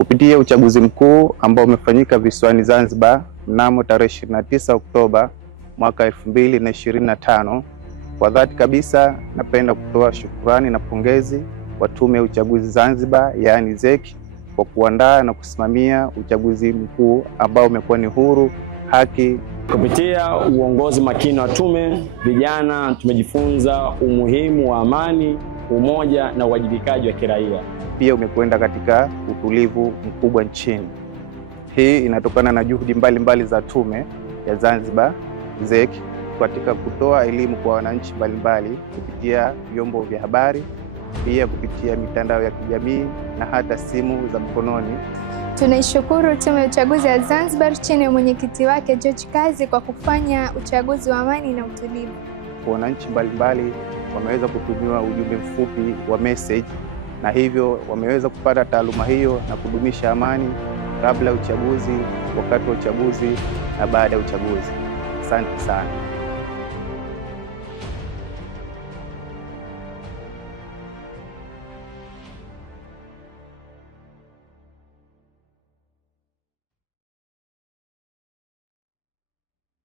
Kupitia uchaguzi mkuu ambao umefanyika visiwani Zanzibar mnamo tarehe 29 Oktoba mwaka 2025, kwa dhati kabisa napenda kutoa shukrani na pongezi kwa Tume ya Uchaguzi Zanzibar yaani ZEC kwa kuandaa na kusimamia uchaguzi mkuu ambao umekuwa ni huru, haki. Kupitia uongozi makini wa tume, vijana tumejifunza umuhimu wa amani, umoja na uwajibikaji wa kiraia. Pia umekwenda katika utulivu mkubwa nchini. Hii inatokana na juhudi mbalimbali za Tume ya Zanzibar ZEC katika kutoa elimu kwa wananchi mbalimbali kupitia vyombo vya habari, pia kupitia mitandao ya kijamii na hata simu za mkononi. Tunaishukuru Tume ya Uchaguzi ya Zanzibar chini ya mwenyekiti wake George Kazi kwa kufanya uchaguzi wa amani na utulivu. Wananchi mbalimbali wameweza kutumiwa ujumbe mfupi wa message, na hivyo wameweza kupata taaluma hiyo na kudumisha amani kabla ya uchaguzi, wakati wa uchaguzi na baada ya uchaguzi. Asante sana.